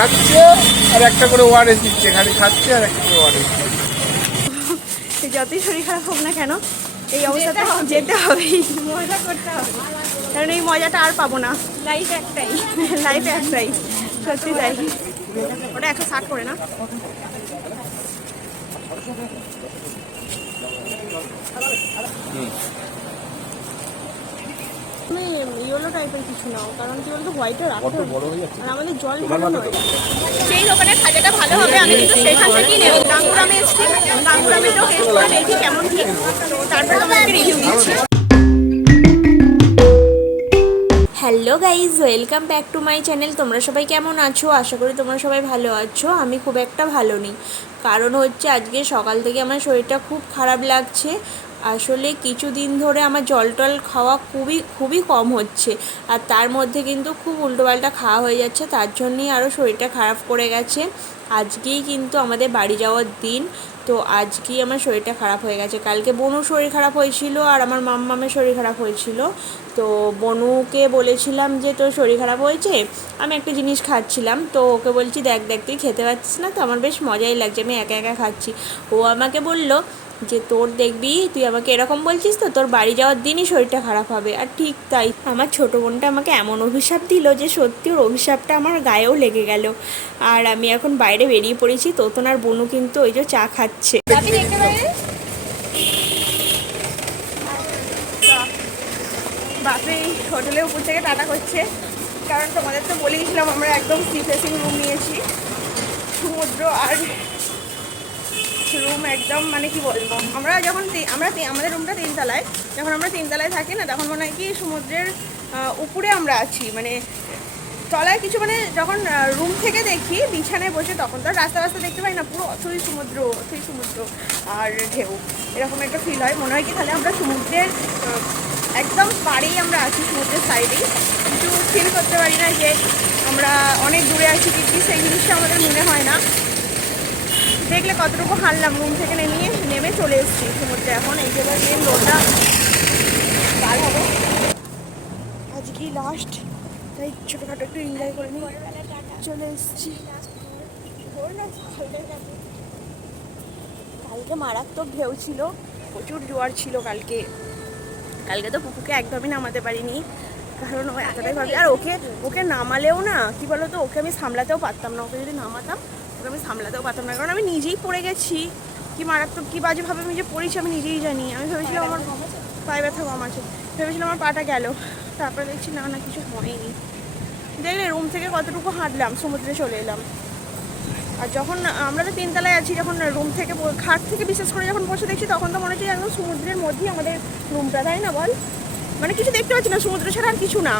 খাচ্ছে আর একটা করে ওয়ারেস দিচ্ছে, খালি খাচ্ছে আর একটা করে ওয়ারেস দিচ্ছে। যতই শরীর খারাপ হোক না কেন এই অবস্থাতে যেতে হবে, মজা করতে হবে, কারণ এই মজাটা আর পাবো না। লাইফ একটাই, লাইফে একটাই, সত্যি তাই। ওটা 160 করে না? তুমি ইয়েলো টাইপের কিছু নাও, কারণ কি বলতো হোয়াইটে রাখতে হবে আর আমাদের জল ভালো নয়। সেই দোকানের খাজাটা ভালো হবে, আমি কিন্তু সেখান থেকেই নেব। গাঙ্গুরামে এসেছি, গাঙ্গুরামেটাও টেস্ট করে দেখি কেমন কি, তো তারপরে তোমাকে রিভিউ দিচ্ছি। Hello guys, welcome back to my channel. তোমরা সবাই কেমন আছো? আশা করি তোমরা সবাই ভালো আছো। আমি খুব একটা ভালো নেই, কারণ হচ্ছে আজকে সকাল থেকে আমার শরীরটা খুব খারাপ লাগছে। আসলে কিছুদিন ধরে আমার জল টল খাওয়া খুবই কম হচ্ছে, আর তার মধ্যে কিন্তু খুব উল্টোপাল্টা খাওয়া হয়ে যাচ্ছে, তার জন্যই আরও শরীরটা খারাপ করে গেছে। আজকেই কিন্তু আমাদের বাড়ি যাওয়ার দিন, তো আজকেই আমার শরীরটা খারাপ হয়ে গেছে। কালকে বনুর শরীর খারাপ হয়েছিল আর আমার মাম্মামের শরীর খারাপ হয়েছিল। তো বনুকে বলেছিলাম যে তোর শরীর খারাপ হয়েছে, আমি একটা জিনিস খাচ্ছিলাম, তো ওকে বলছি দেখ দেখ তুই খেতে পারছিস না তো, আমার বেশ মজাই লাগছে, আমি একা একা খাচ্ছি। ও আমাকে বলল যে তোর দেখবি তুই আমাকে এরকম বলছিস তো তোর বাড়ি যাওয়ার দিনই শরীরটা খারাপ হবে। আর ঠিক তাই, আমার ছোটো বোনটা আমাকে এমন অভিশাপ দিল যে সত্যি ওর অভিশাপটা আমার গায়েও লেগে গেল। আর আমি এখন বাইরে বেরিয়ে পড়েছি, তোতন আর বনু কিন্তু ওই যে চা খাচ্ছে। বাপরে, হোটেলের উপর থেকে টাটা করছে, কারণ তোমাদের তো বলেইছিলাম আমরা একদম সি ফেসিং রুম নিয়েছি। সমুদ্র আর রুম একদম, মানে কি বলবো, আমরা যখন আমাদের রুমটা 3 তলায়, যখন আমরা 3 তলায় থাকি না, তখন মনে হয় কি সমুদ্রের উপরে আমরা আছি, মানে তলায় কিছু, মানে যখন রুম থেকে দেখি বিছানায় বসে তখন তো রাস্তা দেখতে পাই না, পুরো অথই সমুদ্র আর ঢেউ, এরকম একটা ফিল হয়। মনে হয় কি তাহলে আমরা সমুদ্রের একদম পাড়েই আমরা আছি, সমুদ্রের সাইডেই, কিন্তু ফিল করতে পারি না যে আমরা অনেক দূরে আছি, কিন্তু সেই জিনিসটা আমাদের মনে হয় না। দেখলে কতটুকু হারলাম, রুম থেকে নেমে চলে এসেছি সমুদ্রে। এখন এই জায়গায় মেন রোডটা পার হবো, আজকে লাস্ট, তাই ছোটোখাটো একটু এনজয় করে নিয়ে চলে এসেছি। কালকে মারাত্মক ঢেউ ছিল, প্রচুর জোয়ার ছিল কালকে তো পুকুরকে একদমই নামাতে পারিনি, কারণ ও এতটাই ভাবি। আর ওকে নামালেও না, কি বলতো, ওকে আমি সামলাতেও পারতাম না। ওকে যদি নামাতাম ওকে আমি সামলাতেও পারতাম না, কারণ আমি নিজেই পড়ে গেছি। কি মারাত্মক, কি বাজেভাবে আমি যে পড়েছি আমি নিজেই জানি। আমি ভেবেছিলাম আমার পায়ে ব্যথা কম আছে, ভেবেছিলাম আমার পাটা গেল, তারপরে দেখছি না কিছু হয়নি। দেখলে রুম থেকে কতটুকু হাঁটলাম, সমুদ্রে চলে এলাম। আর যখন আমরা তো 3 তলায় আছি, যখন রুম থেকে খাট থেকে বিশেষ করে যখন বসে দেখছি, তখন তো মনে হচ্ছে একদম সমুদ্রের মধ্যেই আমাদের রুমটা, তাই না বল? মানে কিছু দেখতে পাচ্ছি না, সমুদ্র ছাড়া আর কিছু না।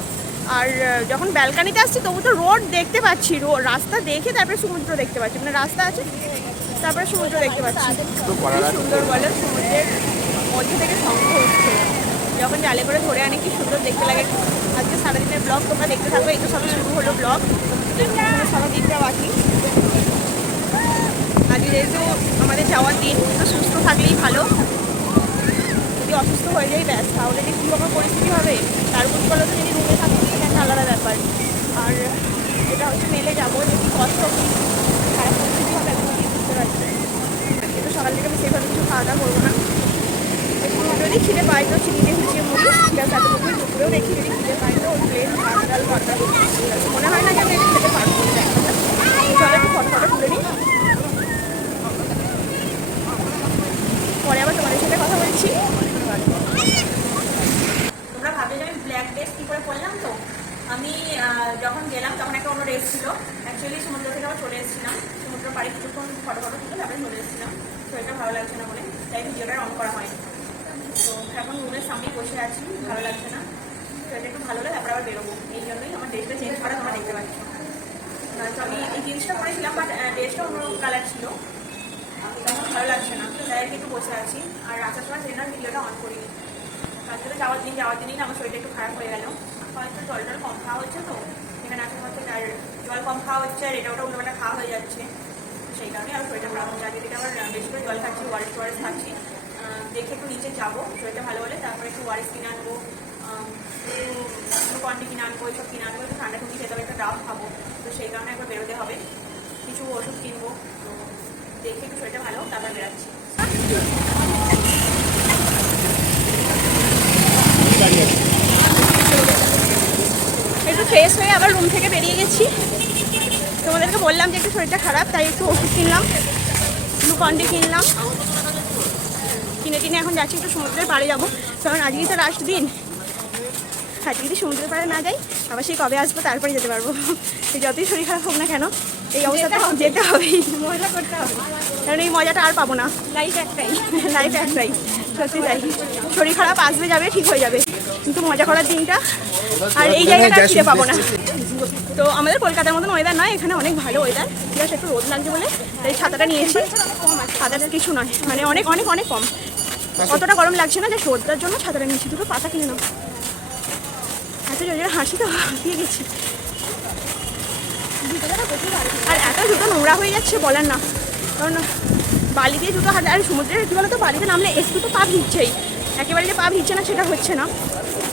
আর যখন ব্যালকানিতে আসছি তবু তো রোড দেখতে পাচ্ছি, রাস্তা দেখে তারপরে সমুদ্র দেখতে পাচ্ছি, মানে রাস্তা আছে তারপরে সমুদ্র দেখতে পাচ্ছি। সুন্দর বলে, সমুদ্রের মধ্যে থেকে শঙ্খ উঠছে, যখন জালে করে ধরে আনি কি সুন্দর দেখতে লাগে। আজকে সারাদিনের ব্লগ তোমরা দেখতে থাকবে, এই তো সবে শুরু হলো ব্লগ, সারাদিনটা বাকি। আজকে যেহেতু আমাদের যাওয়ার দিন, তো সুস্থ থাকলেই ভালো, যদি অসুস্থ হয়ে যাই ব্যাস, তাহলে যে কী আমার পরিস্থিতি হবে। তার উপর বলো তো, যদি রুমে থাকতে সেটা একটা আলাদা ব্যাপার। আর এটা হচ্ছে মেলে যাবো, যে কী কষ্ট, কী খারাপ পরিস্থিতি হবে এখন কি বুঝতে পারছি। কিন্তু সকাল থেকে আমি সেভাবে কিছু খাওয়া দাওয়া করবো না, একটু যদি খিদে পাই তো চিনিতে ভিজিয়ে মুড়ি, ব্যাস এতটুকুই। দুপুরেও দেখি যদি খিদে পাই তো ওই প্লেন ভাত ডাল ভর্তা, মনে হয় না যে আমি খেতে পারবো, দেখা যাক। চলো একটু ফটো তুলে নিই, পরে আবার তোমাদের সাথে কথা বলছি। তোমরা ভাবলে যে আমি ব্ল্যাক ড্রেস কী করে পরলাম, তো আমি যখন গেলাম তখন একটা অন্য ড্রেস ছিল। অ্যাকচুয়ালি সমুদ্র থেকে আবার চলে এসেছিলাম, সমুদ্র পাড়ে কিছুক্ষণ ফটো তুলে তারপরে চলে এসেছিলাম, তো এটা ভালো লাগছে না বলে তাই ভিডিওটা অন করা হয়নি। তো এখন রুমের সামনেই বসে আছি, ভালো লাগছে না, তো এটা একটু ভালো লাগে, তারপরে আবার বেরোবো, এই জন্যই আমার ড্রেসটা চেঞ্জ করা তোমরা দেখতে পাচ্ছ। তো আমি এই জিনিসটা করেছিলাম, বাট ড্রেসটা অন্য কালার ছিল, তখন ভালো লাগছে না, তাই একটু বসে আছি। আর আসার সময় ট্রেনার ভিডিওটা অন করিনি, কালকে তো যাওয়ার দিনই না আমার শরীরটা একটু খারাপ হয়ে গেল। হয়তো জল কম খাওয়া হচ্ছে, তো এখানে আসার হচ্ছে, আর জল কম খাওয়া হচ্ছে, আর এটা ওটা উল্টোপাল্টা খাওয়া হয়ে যাচ্ছে, সেই কারণে আর শরীরটা খারাপ হচ্ছে। আগে থেকে আবার বেশি করে জল খাচ্ছি, ওয়ারেস খাচ্ছি, দেখে একটু নিচে যাবো, শরীরটা ভালো হলে তারপরে একটু ওয়ারেস কিনে আনবো, গ্লুকন্ডি কিনে আনবো, ওইসব কিনে আনবো, একটু ঠান্ডা খুবই খেতে হবে, একটা ডাব খাবো, তো সেই কারণে একবার বেরোতে হবে, কিছু ওষুধ কিনবো, তো দেখে একটু শরীরটা ভালো তারপর বেরাচ্ছি। একটু ফ্রেশ হয়ে আবার রুম থেকে বেরিয়ে গেছি। তোমাদেরকে বললাম যে একটু শরীরটা খারাপ, তাই একটু ওষুধ কিনলাম, গ্লুকন্ডি কিনলাম, কিনে এখন যাচ্ছি একটু সমুদ্রের পাড়ে যাবো, কারণ আজকেই তো লাস্ট দিন। আজকে যদি সমুদ্রের পাড়ে না যাই আবার সেই কবে আসবো তারপরে যেতে পারবো। যতই শরীর খারাপ হোক না কেন এই অবস্থাতে যেতে হবেই, মজা করতে হবে, কারণ এই মজাটা আর পাবো না। লাইফ একটাই, লাইফ একটাই, সত্যি তাই। শরীর খারাপ আসবে যাবে, ঠিক হয়ে যাবে, কিন্তু মজা করার দিনটা আর এই জায়গাটা ফিরে পাবো না। তো আমাদের কলকাতার মতন ওয়েদার নয়, এখানে অনেক ভালো ওয়েদার, জাস্ট একটু রোদ লাগছে বলে তাই ছাতাটা নিয়েছি, আদার্স কিছু নয়, মানে অনেক অনেক অনেক কম, অতটা গরম লাগছে না, যে রোদটার জন্য ছাতাটা নিয়েছি। দুটো পাতা কিনে নাও, এত জোরে হাসি তো দিয়ে গেছি, আর এত জুতো নোংরা হয়ে যাচ্ছে বলার না, কারণ বালি দিয়ে জুতো হাঁটে, আর সমুদ্রের কী বলতো বালিতে নামলে একটু তো পা ভিজছেই, একেবারে যে পা ভিজছে না সেটা হচ্ছে না,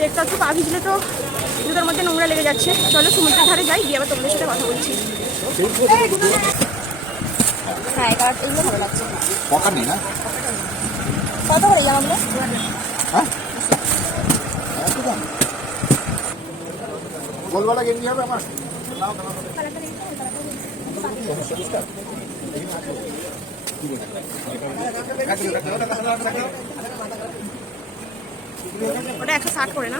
একটু একটু পা ভিজলে তো জুতোর মধ্যে নোংরা লেগে যাচ্ছে। চলো সমুদ্রের ধারে যাই, গিয়ে আবার তোমাদের সাথে কথা বলছি। হ্যাঁ এগুলো ভালো লাগছে, কত করে জামাগুলো? গোলওয়ালা গেঞ্জি হবে আমার। ওটা 160 করে না?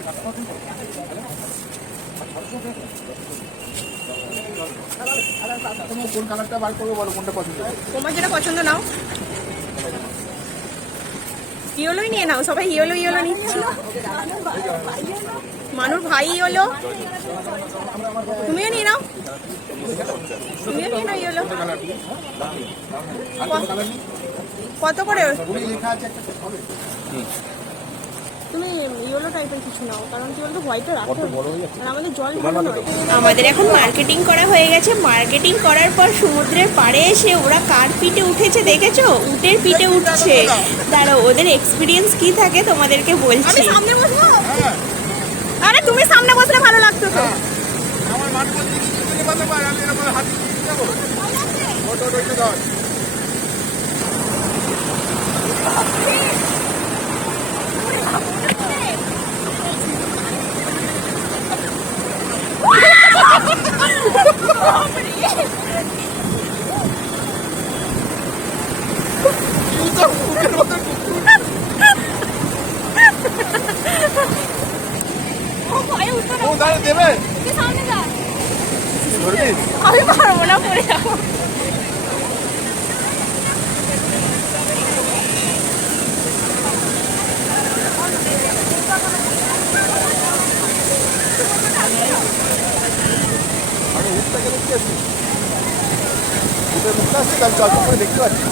কোন কালারটা বার করবো বলো, কোনটা পছন্দ? তোমার যেটা পছন্দ নাও, ইয়েলোই নিয়ে নাও, সবাই ইয়েলো ইয়েলো নিচ্ছি। মানুষ ভাই ইয়েলো, তুমিও নিয়ে নাও, তুমিও নিয়ে নাও ইয়েলো। কত করে? তুমি ইয়েলো টাইপের কিছু নাও, কারণ কি বলতো হোয়াইটটা রাখতে আর আমাদের জল ভালো নয়। আমাদের এখন মার্কেটিং করা হয়ে গেছে, মার্কেটিং করার পর সমুদ্রের পাড়ে এসে ওরা কার পিঠে উঠেছে দেখেছো? উটের পিঠে উঠছে। দাঁড়াও, ওদের এক্সপিরিয়েন্স কি থাকে তোমাদেরকে বলছি। সামনে বসবো? আরে তুমি সামনে বসলে ভালো লাগতো তো। আমার মান বলতে কি তুমি বলতে পারো, আমি এরকম হাত দিয়ে দেবো। ওটো ওটো ধর। দেবে আমি পারবো না, পড়ে যাবো। আমি উঠটাকে দেখতে আসছি, উঠে মুখটা আসছে, তাহলে জল করে দেখতে পাচ্ছি।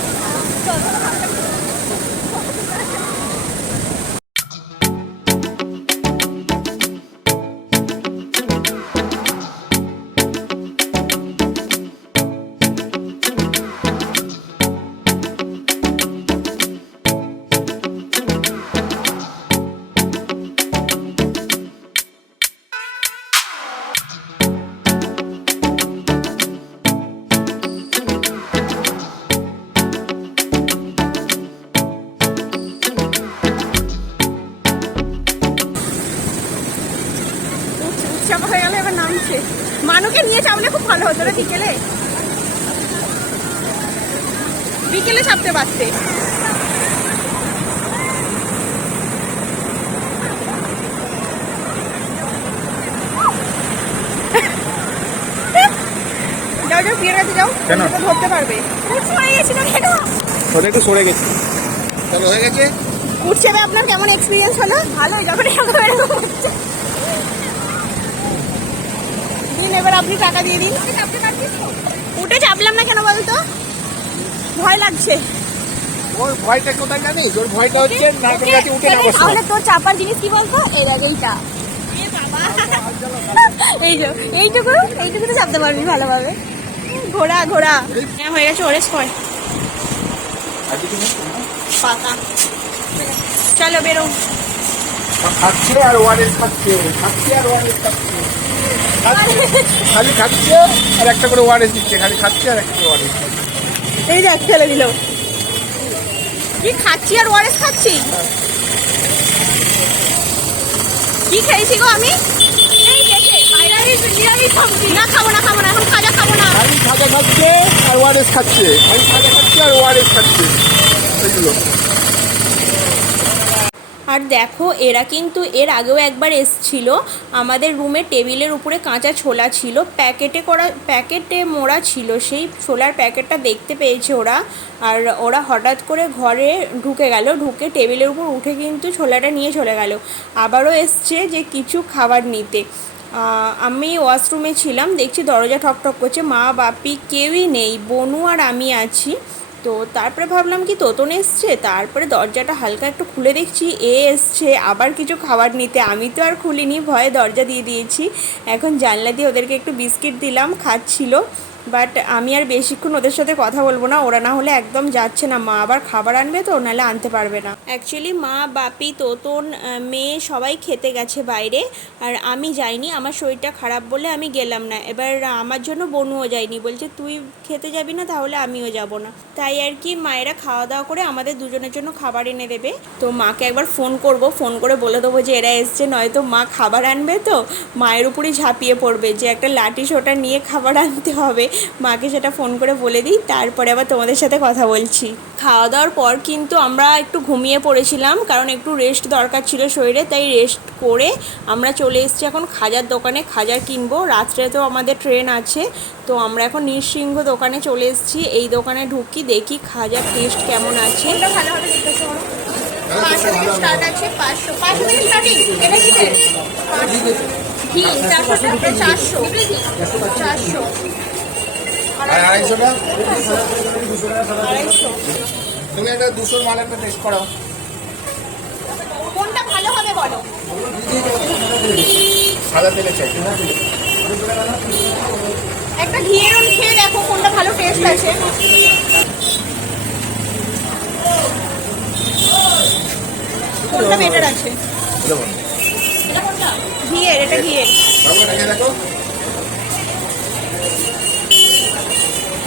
চাপা হয়ে গেল, এবার নামছে। মানুকে নিয়ে চাপলে খুব ভালো হতো রে, বিকেলে বিকেলে চাপতে পারতে। যাও যাও, বিয়ের কাছে যাও, কেন? ধরতে পারবে। সরে গেছিল কেন? ওটা একটু সরে গেছে, তাহলে হয়ে গেছে। উঠছে আপনার কেমন এক্সপিরিয়েন্স হলো? ভালো, যখন এরকম হচ্ছে। দিন, এবার আপনি টাকা দিয়ে দিন। উঠে চাপলাম না কেন বলতো? ভয় লাগছে। ওর ভয়টা কোথায় জানিস? ওর ভয়টা হচ্ছে নারকেল গাছে উঠে না বসা। তাহলে তোর চাপার জিনিস কি বলতো? এই দেখ এইটা, এইটুকু এইটুকু তো চাপতে পারবি ভালোভাবে। ঘোড়া ঘোড়া হয়ে গেছে, ওরে ছয় পাতা। চলো বেরো। খাচ্ছে আর ওয়ারেস খাচ্ছে, খাচ্ছে আর ওয়ারেস খাচ্ছে, খালি খাচ্ছে আর একটা করে ওয়ারেস দিচ্ছে, খালি খাচ্ছে আর একটা করে ওয়ারেস খাচ্ছে। এই দেখ ফেলে দিল। কি খাচ্ছি আর ওয়ারেস খাচ্ছি? কি খেয়েছি গো আমি? এই দেখে না, খাবো না, খাবো না, এখন খাজা খাবো না। খালি খাজা খাচ্ছে আর ওয়ারেস খাচ্ছে, খালি খাজা খাচ্ছে আর ওয়ারেস খাচ্ছে, এগুলো। আর দেখো এরা কিন্তু এর আগেও একবার এসছিল, আমাদের রুমে টেবিলের উপরে কাঁচা ছোলা ছিল, প্যাকেটে মোড়া ছিল, সেই ছোলার প্যাকেটটা দেখতে পেয়েছে ওরা। আর ওরা হঠাৎ করে ঘরে ঢুকে গেল, ঢুকে টেবিলের উপর উঠে কিন্তু ছোলাটা নিয়ে চলে গেল। আবারও এসছে যে কিছু খাবার নিতে। আমি ওয়াশরুমে ছিলাম, দেখছি দরজা ঠকঠক করছে, মা বাপি কেউই নেই, বনু আর আমি আছি। তো তারপরে ভাবলাম কি তোতন এসছে, তারপরে দরজাটা হালকা একটু খুলে দেখছি এসছে আবার কিছু খাবার নিতে। আমি তো আর খুলিনি, ভয়ে দরজা দিয়ে দিয়েছি। এখন জানলা দিয়ে ওদেরকে একটু বিস্কিট দিলাম, খাচ্ছিল। বাট আমি আর বেশিক্ষণ ওদের সাথে কথা বলবো না, ওরা না হলে একদম যাচ্ছে না, মা আবার খাবার আনবে তো, নাহলে আনতে পারবে না। অ্যাকচুয়ালি মা বাপি তোতন মেয়ে সবাই খেতে গেছে বাইরে, আর আমি যাইনি, আমার শরীরটা খারাপ বলে আমি গেলাম না। এবার আমার জন্য বনুও যায়নি, বলছে তুই খেতে যাবি না তাহলে আমিও যাব না। তাই আর কি মায়েরা খাওয়া দাওয়া করে আমাদের দুজনের জন্য খাবার এনে দেবে। তো মাকে একবার ফোন করব, ফোন করে বলে দেবো যে এরা এসছে, নয়তো মা খাবার আনবে তো মায়ের উপরেই ঝাঁপিয়ে পড়বে যে একটা লাঠি সোটা নিয়ে খাবার আনতে হবে। মাকে সেটা ফোন করে বলে দিই, তারপরে আবার তোমাদের সাথে কথা বলছি। খাওয়া দাওয়ার পর কিন্তু আমরা একটু ঘুমিয়ে পড়েছিলাম, কারণ একটু রেস্ট দরকার ছিল শরীরে, তাই রেস্ট করে আমরা চলে এসেছি এখন খাজার দোকানে। খাজা কিনবো, রাত্রে তো আমাদের ট্রেন আছে। তো আমরা এখন নৃসিংহ দোকানে চলে এসেছি, এই দোকানে ঢুকি দেখি খাজার টেস্ট কেমন আছে। ভালো হবে স্টার্ট আছে 500 থেকে স্টার্টিং। এটা কি ঘি 400 250 তুমি একটা 200 মাল একটা টেস্ট করো। কোনটা ভালো হবে বলো? সাদা তেলে চাই, একটা ঘিয়ের রোল খেয়ে দেখো কোনটা ভালো টেস্ট আছে। কোনটা বেটার আছে? ঘিয়ের, এটা ঘিয়ের। দেখো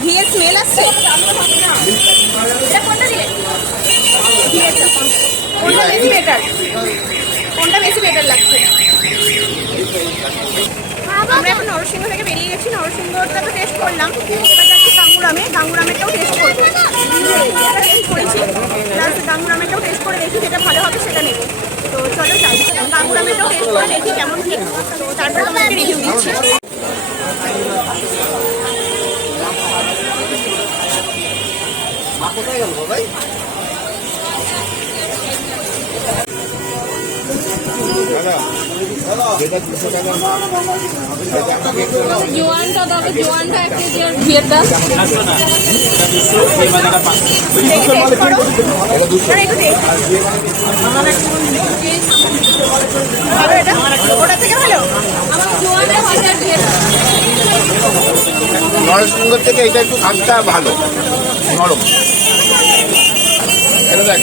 ঘিয়ের স্মেল আসছে। এটা কোনটা দিলে? ঘিয়েরটা কোনটা বেশি বেটার? কোনটা বেশি বেটার লাগছে? আমরা এখন নরসিংহ থেকে বেরিয়ে গেছি, নরসিংহটা তো টেস্ট করলাম, এবার যাচ্ছি গাঙ্গুরামেরটাও টেস্ট করবো। এটা টেস্ট করেছি, প্লাস গাঙ্গুরামেরটাও টেস্ট করে দেখি যেটা ভালো হবে সেটা নেবো। তো চলো যাই, গাঙ্গুরামেরটাও টেস্ট করে দেখি কেমন কি, তো তারপরে তোমাকে রিভিউ দিচ্ছি। কোথায় গেল ভাই? জোয়ানটা দাও, জোয়ানটা 1 কেজি আর ঘিয়েরটা ওটা থেকে ভালো। নরসিংহ থেকে এটা একটু খাস্তা ভালো, নরম। এটা দেখ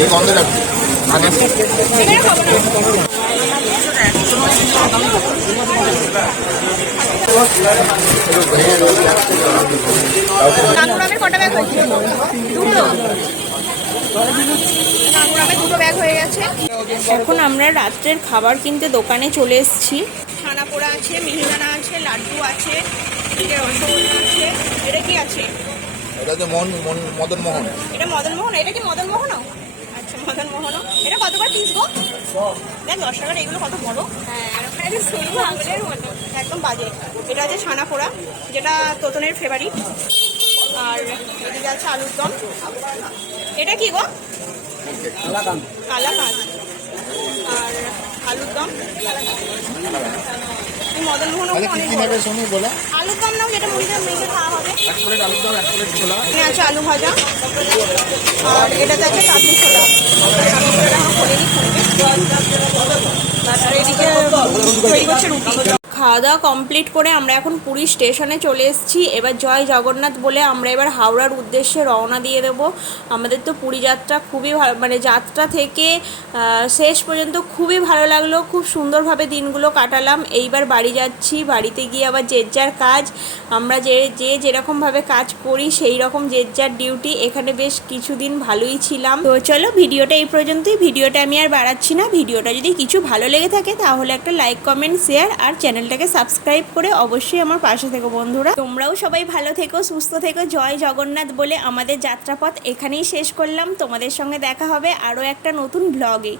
এই গন্ধ রাখছি কটা ব্যাগ হচ্ছে? দুটো ব্যাগ হয়ে গেছে। এখন আমরা রাত্রের খাবার কিনতে দোকানে চলে এসেছি। ছানা পোড়া আছে, মিহিদানা আছে, লাড্ডু আছে, রসগোল্লা আছে। এটা কি আছে? এটা যে মদন মোহন। এটা মদন মোহন। এটা কি মদন মোহনও? আচ্ছা মদন মোহনও। এটা কত করে পিস গো? দেখ 10 টাকার, এগুলো কত বড়। হ্যাঁ একদম বাজে। এটা আছে ছানা পোড়া, যেটা তোতনের ফেভারিট। আর এদিকে আছে আলুর দম। এটা কি গো? কালাকাঁদ। আর আলুর দম। মদন মোহন আলুর দম নাও, যেটা মুড়িতে মেখে খাওয়া হবে। আছে আলু ভাজা, আর এটাতে আছে কাবলি ছোলা। আর এদিকে তৈরি করছে রুটি। খাওয়া দাওয়া কমপ্লিট করে আমরা এখন পুরী স্টেশনে চলে এসেছি। এবার জয় জগন্নাথ বলে আমরা এবার হাওড়ার উদ্দেশ্যে রওনা দিয়ে দেবো। আমাদের তো পুরী যাত্রা খুবই ভালো, মানে যাত্রা থেকে শেষ পর্যন্ত খুবই ভালো লাগলো, খুব সুন্দরভাবে দিনগুলো কাটালাম। এইবার বাড়ি যাচ্ছি, বাড়িতে গিয়ে আবার যে যার কাজ, আমরা যেরকমভাবে কাজ করি সেই রকম যে যার ডিউটি। এখানে বেশ কিছুদিন ভালোই ছিলাম। তো চলো ভিডিওটা এই পর্যন্তই, ভিডিওটা আমি আর বাড়াচ্ছি না। ভিডিওটা যদি কিছু ভালো লেগে থাকে তাহলে একটা লাইক, কমেন্ট, শেয়ার আর চ্যানেলটাকে সাবস্ক্রাইব করে অবশ্যই আমার পাশে থেকো বন্ধুরা। তোমরাও সবাই ভালো থেকো, সুস্থ থেকো। জয় জগন্নাথ বলে আমাদের যাত্রাপথ এখানেই শেষ করলাম। তোমাদের সঙ্গে দেখা হবে আরও একটা নতুন ব্লগে।